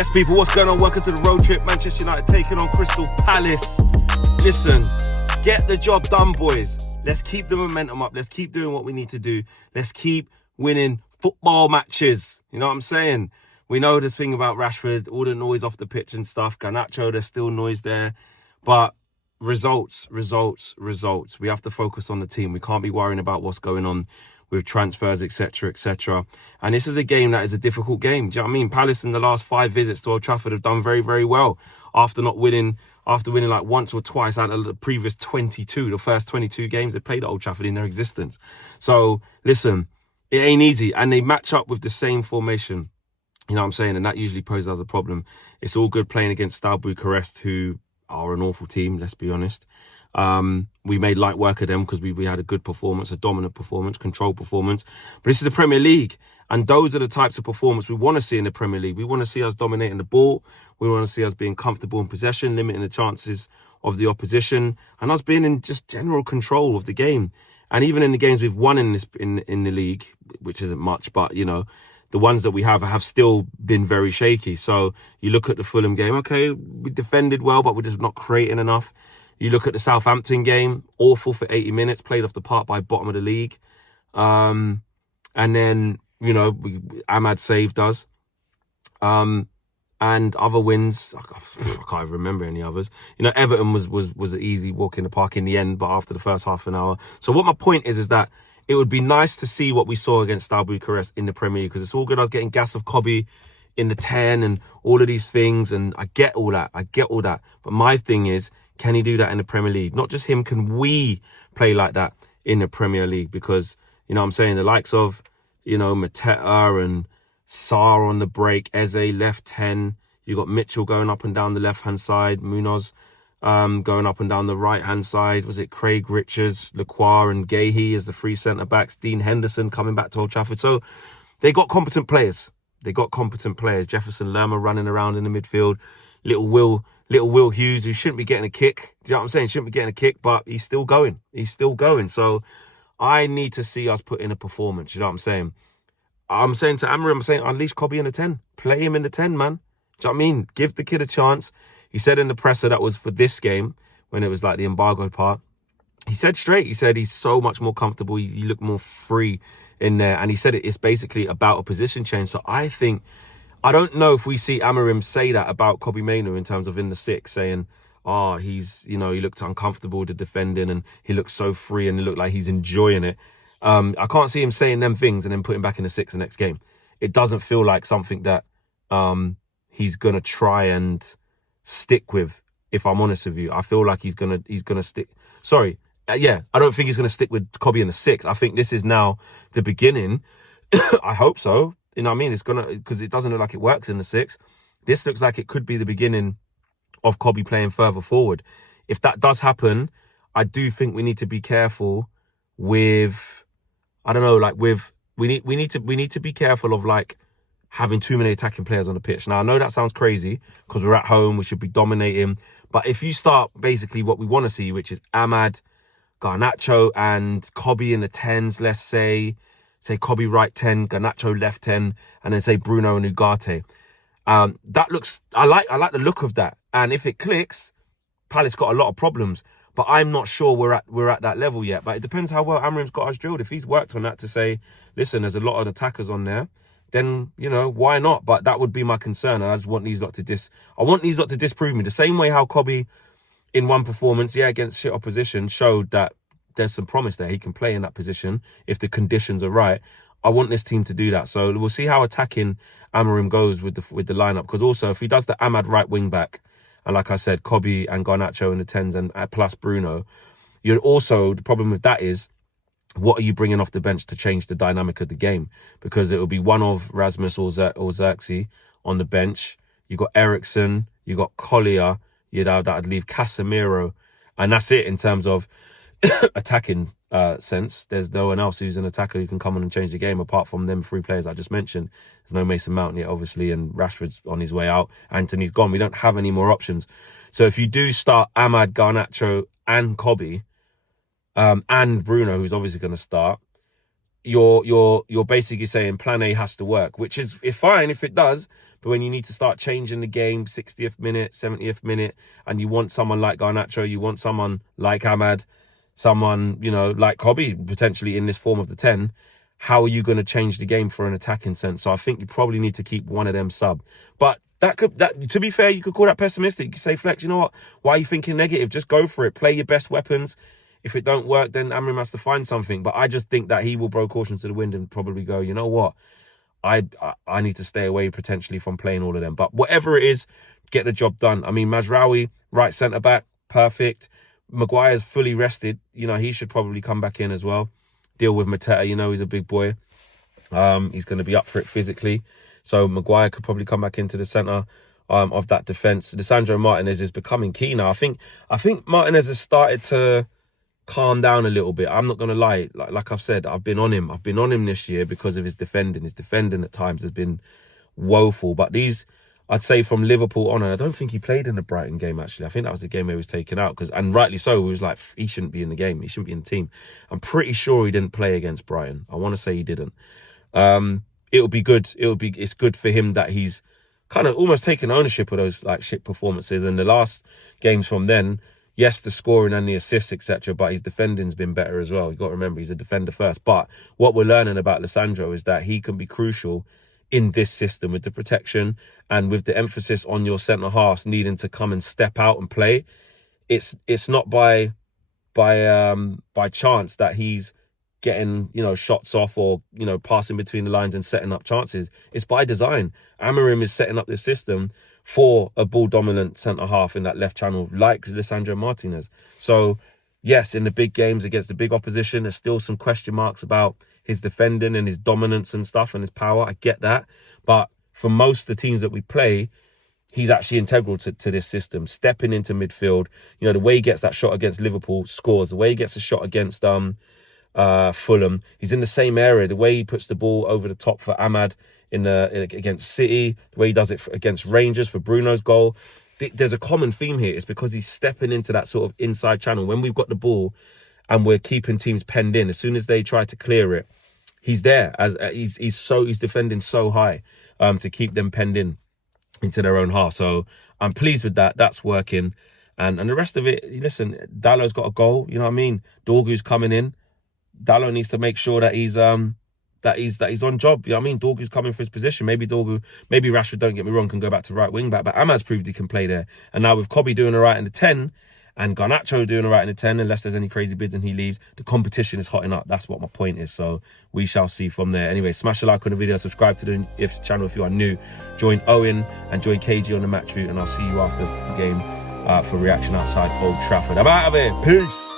Yes, people, what's going on? Welcome to the road trip. Manchester United taking on Crystal Palace. Listen, get the job done, boys. Let's keep the momentum up. Let's keep doing what we need to do. Let's keep winning football matches. You know what I'm saying? We know this thing about Rashford, all the noise off the pitch and stuff. Garnacho, there's still noise there. But results. We have to focus on the team. We can't be worrying about what's going on with transfers, etc. And this is a game that is a difficult game. Do you know what I mean? Palace in the last 5 visits to Old Trafford have done very, very well after winning like once or twice out of the previous 22, the first 22 games they played at Old Trafford in their existence. So, listen, it ain't easy. And they match up with the same formation. You know what I'm saying? And that usually poses as a problem. It's all good playing against Steaua Bucharest, who are an awful team, let's be honest. We made light work of them because we had a good performance, a dominant performance, controlled performance. But this is the Premier League, and those are the types of performance we want to see in the Premier League. We want to see us dominating the ball. We want to see us being comfortable in possession, limiting the chances of the opposition, and us being in just general control of the game. And even in the games we've won in the league, which isn't much, but you know, the ones that we have still been very shaky. So you look at the Fulham game, okay, we defended well, but we're just not creating enough. You look at the Southampton game, awful for 80 minutes, played off the park by bottom of the league. And then, you know, Ahmad saved us. And other wins, I can't even remember any others. You know, Everton was an easy walk in the park in the end, but after the first half an hour. So what my point is that it would be nice to see what we saw against Steaua Bucharest in the Premier League, because it's all good. I was getting gas of Kobe in the 10 and all of these things, and I get all that. But my thing is, can he do that in the Premier League? Not just him, can we play like that in the Premier League? Because, you know what I'm saying, the likes of, you know, Mateta and Sarr on the break, Eze left 10. You got Mitchell going up and down the left-hand side, Munoz going up and down the right-hand side. Was it Craig Richards, Lacroix and Gahey as the 3 centre-backs? Dean Henderson coming back to Old Trafford. So they got competent players. Jefferson Lerma running around in the midfield. Little Will Hughes, who shouldn't be getting a kick. Do you know what I'm saying? Shouldn't be getting a kick, but he's still going. So I need to see us put in a performance. You know what I'm saying? I'm saying to Amorim, unleash Kobe in the 10. Play him in the 10, man. Do you know what I mean? Give the kid a chance. He said in the presser that was for this game, when it was like the embargo part, he said straight, he's so much more comfortable. He looked more free in there. And he said it's basically about a position change. So I don't know if we see Amorim say that about Kobe Mainoo in terms of in the 6, saying, he's, you know, he looked uncomfortable with the defending and he looked so free and it looked like he's enjoying it. I can't see him saying them things and then putting back in the 6 the next game. It doesn't feel like something that he's going to try and stick with, if I'm honest with you. I feel like he's going to stick. Sorry. I don't think he's going to stick with Kobe in the 6. I think this is now the beginning. I hope so. You know what I mean? It's because it doesn't look like it works in the 6. This looks like it could be the beginning of Kobe playing further forward. If that does happen, I do think we need to be careful with, I don't know, like we need to be careful of like having too many attacking players on the pitch. Now I know that sounds crazy because we're at home, we should be dominating. But if you start basically what we want to see, which is Ahmad, Garnacho and Kobe in the 10s, let's say Kobe right 10, Garnacho left 10, and then say Bruno and Ugarte. That looks, I like the look of that. And if it clicks, Palace got a lot of problems. But I'm not sure we're at that level yet. But it depends how well Amorim's got us drilled. If he's worked on that to say, listen, there's a lot of attackers on there, then, you know, why not? But that would be my concern. And I just want these lot to disprove me. The same way how Kobe in one performance, against shit opposition, showed that there's some promise there. He can play in that position if the conditions are right. I want this team to do that. So we'll see how attacking Amorim goes with the lineup. Because also, if he does the Ahmad right wing back, and like I said, Kobe and Garnacho in the 10s and plus Bruno, you'd also, the problem with that is, what are you bringing off the bench to change the dynamic of the game? Because it will be one of Rasmus or Xerxes on the bench. You got Ericsson, you got Collier, that'd leave Casemiro, and that's it in terms of attacking sense. There's no one else who's an attacker who can come on and change the game apart from them 3 players I just mentioned. There's no Mason Mount yet, obviously, and Rashford's on his way out. Anthony's gone. We don't have any more options. So if you do start Ahmad, Garnacho and Kobe, and Bruno, who's obviously going to start, you're basically saying plan A has to work, which is fine if it does, But when you need to start changing the game, 60th minute, 70th minute, and you want someone like Garnacho, you want someone like Ahmad, someone, you know, like Kobe, potentially in this form of the 10, how are you going to change the game for an attacking sense? So I think you probably need to keep one of them sub. But to be fair, you could call that pessimistic. You could say, Flex, you know what? Why are you thinking negative? Just go for it. Play your best weapons. If it don't work, then Amram has to find something. But I just think that he will blow caution to the wind and probably go, you know what? I need to stay away potentially from playing all of them. But whatever it is, get the job done. I mean, Mazraoui, right centre-back, perfect. Maguire's fully rested. You know, he should probably come back in as well. Deal with Mateta, you know, he's a big boy. He's going to be up for it physically. So Maguire could probably come back into the centre of that defence. Lisandro Martinez is becoming key now. I think Martinez has started to calm down a little bit. I'm not going to lie. Like I've said, I've been on him. I've been on him this year because of his defending. His defending at times has been woeful. But these, I'd say from Liverpool on, and I don't think he played in the Brighton game, actually. I think that was the game where he was taken out. And rightly so, he was like, he shouldn't be in the game. He shouldn't be in the team. I'm pretty sure he didn't play against Brighton. I want to say he didn't. It'll be good. It's good for him that he's kind of almost taken ownership of those like shit performances. And the last games from then, yes, the scoring and the assists, etc., but his defending's been better as well. You've got to remember, he's a defender first. But what we're learning about Lisandro is that he can be crucial in this system with the protection and with the emphasis on your centre halves needing to come and step out and play. It's not by chance that he's getting, you know, shots off or, you know, passing between the lines and setting up chances. It's by design. Amorim is setting up this system for a ball dominant centre half in that left channel like Lisandro Martinez. So yes, in the big games against the big opposition, there's still some question marks about his defending and his dominance and stuff and his power. I get that. But for most of the teams that we play, he's actually integral to this system, stepping into midfield. You know, the way he gets that shot against Liverpool, scores. The way he gets a shot against Fulham, he's in the same area. The way he puts the ball over the top for Ahmad against City, the way he does it against Rangers for Bruno's goal. There's a common theme here. It's because he's stepping into that sort of inside channel. When we've got the ball and we're keeping teams penned in, as soon as they try to clear it, he's there. As he's defending so high to keep them penned in into their own half. So I'm pleased with that. That's working. And the rest of it, listen, Dallow's got a goal. You know what I mean? Dorgu's coming in. Dallow needs to make sure that he's on job. You know what I mean? Dorgu's coming for his position. Maybe Rashford, don't get me wrong, can go back to right wing back. But Ahmad's proved he can play there. And now with Kobe doing all right in the 10 and Garnacho doing all right in the 10, unless there's any crazy bids and he leaves, the competition is hotting up. That's what my point is. So we shall see from there. Anyway, smash a like on the video, subscribe to the channel if you are new. Join Owen and join KG on the match route, and I'll see you after the game for reaction outside Old Trafford. I'm out of here. Peace.